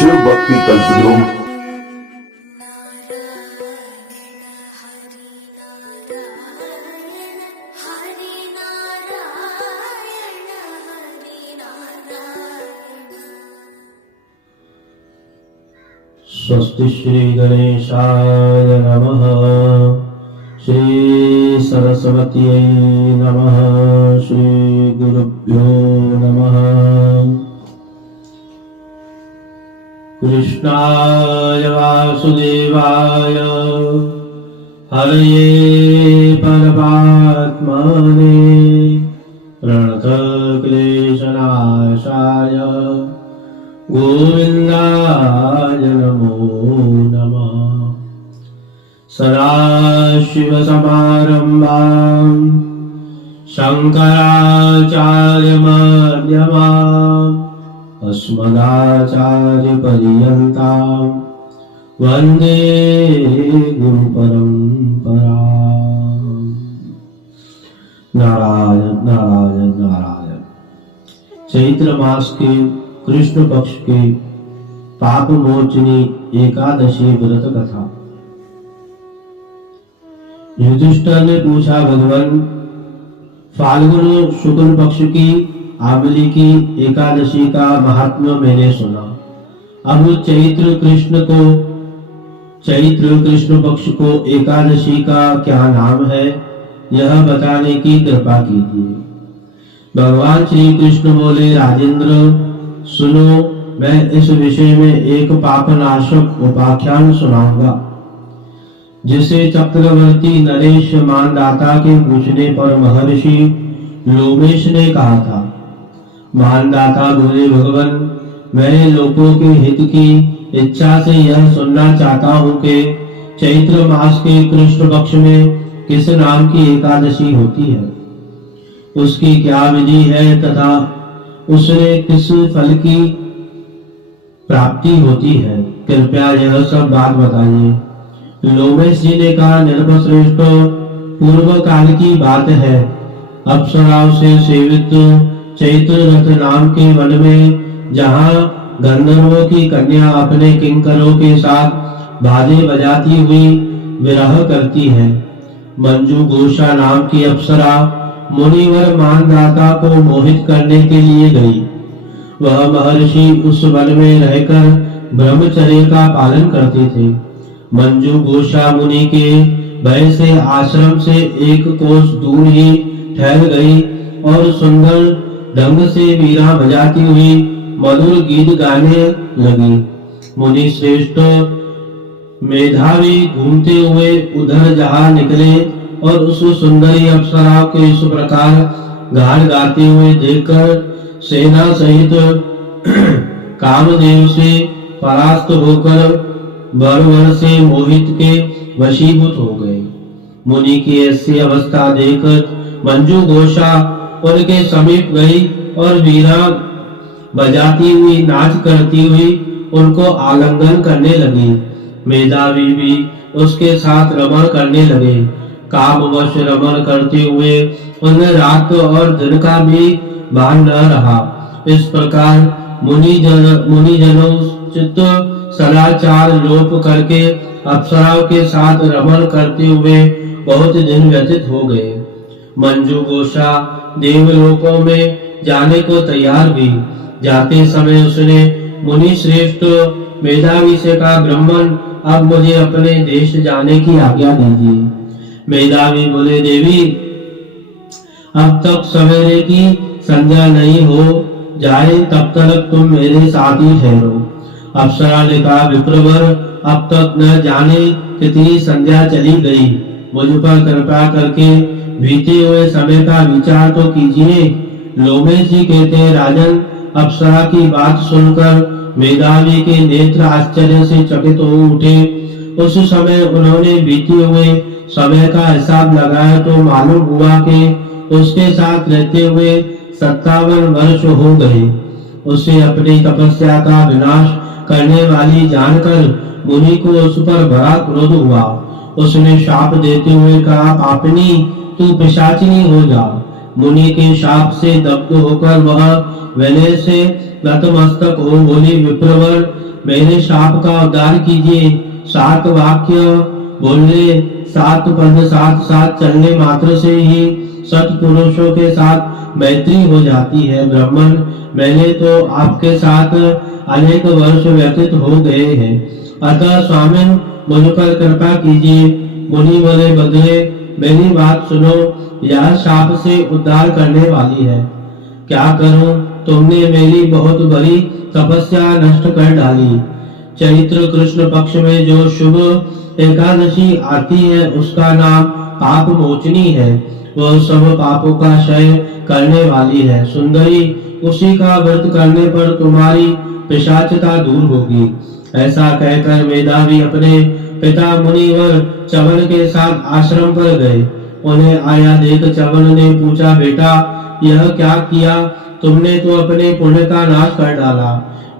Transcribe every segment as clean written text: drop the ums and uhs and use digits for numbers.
शिव भक्ति कल्पद्रुम। स्वस्ति श्री गणेशाय नमः। श्री सरस्वत्यै नमः। श्री गुरुभ्यो नमः। कृष्णाय वासुदेवाय हरये परमात्मने प्रणतक्लेशनाशाय गोविन्दाय नमो नमः। सदाशिवसमारम्भां शङ्कराचार्यमध्यमाम् अस्मदाचार्यपर्यन्तां वन्दे गुरुपरम्पराम्। नारायण नारायण नारायण। चैत्र मास के कृष्ण पक्ष के पाप मोचनी एकादशी व्रत कथा। युधिष्ठिर ने पूछा, भगवान, फाल्गुन शुक्ल पक्ष की आमली की एकादशी का महात्म्य मैंने सुना। अब चैत्र कृष्ण पक्ष को एकादशी का क्या नाम है, यह बताने की कृपा कीजिए। भगवान श्री कृष्ण बोले, राजेंद्र सुनो, मैं इस विषय में एक पापनाशक उपाख्यान सुनाऊंगा, जिसे चक्रवर्ती नरेश मानदाता के पूछने पर महर्षि लोमेश ने कहा था। मानदाता बोले, भगवान, मैं लोगों के हित की इच्छा से यह सुनना चाहता हूँ कि चैत्र मास के कृष्ण पक्ष में किस नाम की एकादशी होती है, उसकी क्या विधि है तथा उसने किस फल की प्राप्ति होती है। कृपया यह सब बात बताइए। लोमेश जी ने कहा, नृपश्रेष्ठ, पूर्व काल की बात है। अप्सराओं से सेवित चैत्र रथ नाम के वन में, जहाँ गंधर्वों की कन्या अपने किंकरों के साथ बाजे बजाती हुई विरह करती है, मंजू घोषा नाम की अप्सरा मुनिवर मानदाता को मोहित करने के लिए गई। वह महर्षि उस वन में रहकर ब्रह्मचर्य का पालन करते थे। मंजू घोषा मुनि के भय से आश्रम से एक कोस दूर ही ठहर गई और सुंदर ढंग से वीणा बजाती हुई मधुर गीत गाने लगी। मुनि श्रेष्ठ मेधावी घूमते हुए उधर जहाँ निकले और उस सुंदरी अप्सरा को इस प्रकार गान गाते हुए देखकर सेना सहित कामदेव से परास्त होकर वर से मोहित के वशीभूत हो गए। मुनि की ऐसी अवस्था देखकर मंजू घोषा उनके समीप गई और वीणा बजाती हुई नाच करती हुई उनको आलिंगन करने लगी। मेधावी भी उसके साथ रमण करने लगे। कामवश रमण करते हुए उन्हें रात और दिन का भी भान न रहा। इस प्रकार मुनिजनों चित्त सदाचार लोप करके अप्सराओं के साथ रमण करते हुए बहुत दिन व्यतीत हो गए। मंजू घोषा देवलोकों में जाने को तैयार हुई। जाते समय उसने मुनि श्रेष्ठ मेधावी से कहा, ब्राह्मण, अब मुझे अपने देश जाने की आज्ञा दीजिए। मेधावी बोले, देवी, अब तक सवेरे की संध्या नहीं हो जाए तब तक तुम मेरे साथ ही ठहरो। अप्सरा ने कहा, विप्रवर, अब तक न जाने कितनी संध्या चली गई, मुझ पर कृपा करके बीते हुए समय का विचार तो कीजिए। लोमेश जी कहते हैं, राजन, अप्सरा की बात सुनकर मेधावी के नेत्र आश्चर्य से चकित हो उठे। उस समय उन्होंने बीते हुए समय का हिसाब लगाया तो मालूम हुआ कि उसके साथ रहते हुए 57 वर्ष हो गए। उसे अपनी तपस्या का विनाश करने वाली जानकर मुनि को उस पर बड़ा क्रोध हुआ। उसने शाप देते हुए कहा, पापनी, तू पिशाचिनी हो जा। मुनि के शाप से दग्ध होकर वह विनय से नतमस्तक हो बोली, विप्रवर, मेरे शाप का उद्धार कीजिए। 7 वाक्य बोलने, 7 पद साथ साथ चलने मात्र से ही सत्पुरुषों के साथ मैत्री हो जाती है। ब्राह्मण, मैंने तो आपके साथ अनेक वर्ष व्यतीत हो गए हैं, अतः स्वामी मुझ पर कृपा कीजिए। मुनि बोले, बदले मेरी बात सुनो, यह शाप से उद्धार करने वाली है। क्या करूं, तुमने मेरी बहुत बड़ी तपस्या नष्ट कर डाली। चैत्र कृष्ण पक्ष में जो शुभ एकादशी आती है उसका नाम पाप मोचनी है। वह सब पापों का क्षय करने वाली है। सुंदरी, उसी का व्रत करने पर तुम्हारी पिशाचता दूर होगी। ऐसा कहकर मेधावी अपने पिता मुनिवर चवन के साथ आश्रम पर गए। उन्हें आया देख चवन ने पूछा, बेटा यह क्या किया? तुमने तो अपने पुण्य का नाश कर डाला।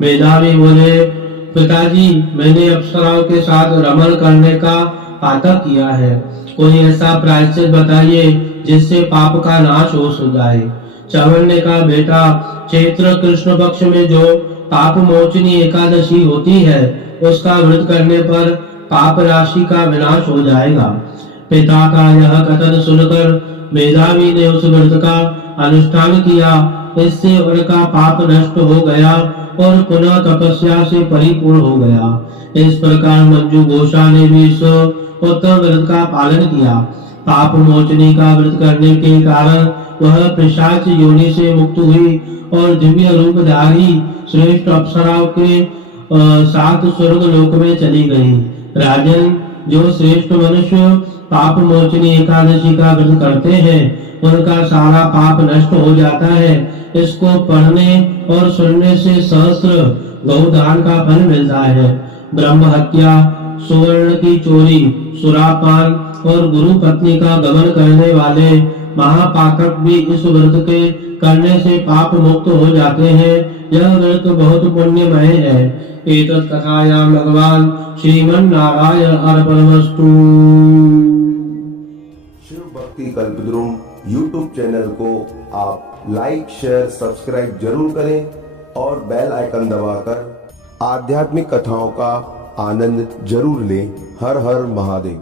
मेधावी बोले, पिताजी मैंने अप्सराओं के साथ रमण करने का पातक किया है। कोई ऐसा प्रायश्चित बताइए जिससे पाप का नाश हो जाए। चवन ने कहा, बेटा चैत्र कृष्ण पक्ष में जो पाप मोचनी एकादशी होती है उसका व्रत करने पर पाप राशि का विनाश हो जाएगा। पिता का यह कथन सुनकर मेधावी ने उस व्रत का अनुष्ठान किया। इससे उनका पाप नष्ट हो गया और पुनः तपस्या से परिपूर्ण हो गया। इस प्रकार मंजू घोषा ने भी इस उत्तम व्रत का पालन किया। पाप मोचनी का व्रत करने के कारण वह पिशाच योनि से मुक्त हुई और दिव्य रूपधारी श्रेष्ठ अप्सराओं के साथ स्वर्ग लोक में चली गई। राजन, जो श्रेष्ठ मनुष्य पाप मोचनी एकादशी का व्रत करते हैं उनका सारा पाप नष्ट हो जाता है। इसको पढ़ने और सुनने से सहस्त्र गौदान का फल मिलता है। ब्रह्म हत्या, सुवर्ण की चोरी, सुरापान और गुरु पत्नी का गमन करने वाले महापातक भी इस व्रत के करने से पाप मुक्त हो जाते हैं। यह व्रत बहुत पुण्यमय है। एतत् कथायां भगवान श्रीमन नारायण अर्पणमस्तु। शिव भक्ति कल्पद्रुम YouTube चैनल को आप लाइक, शेयर, सब्सक्राइब जरूर करें और बेल आइकन दबाकर आध्यात्मिक कथाओं का आनंद जरूर लें। हर हर महादेव।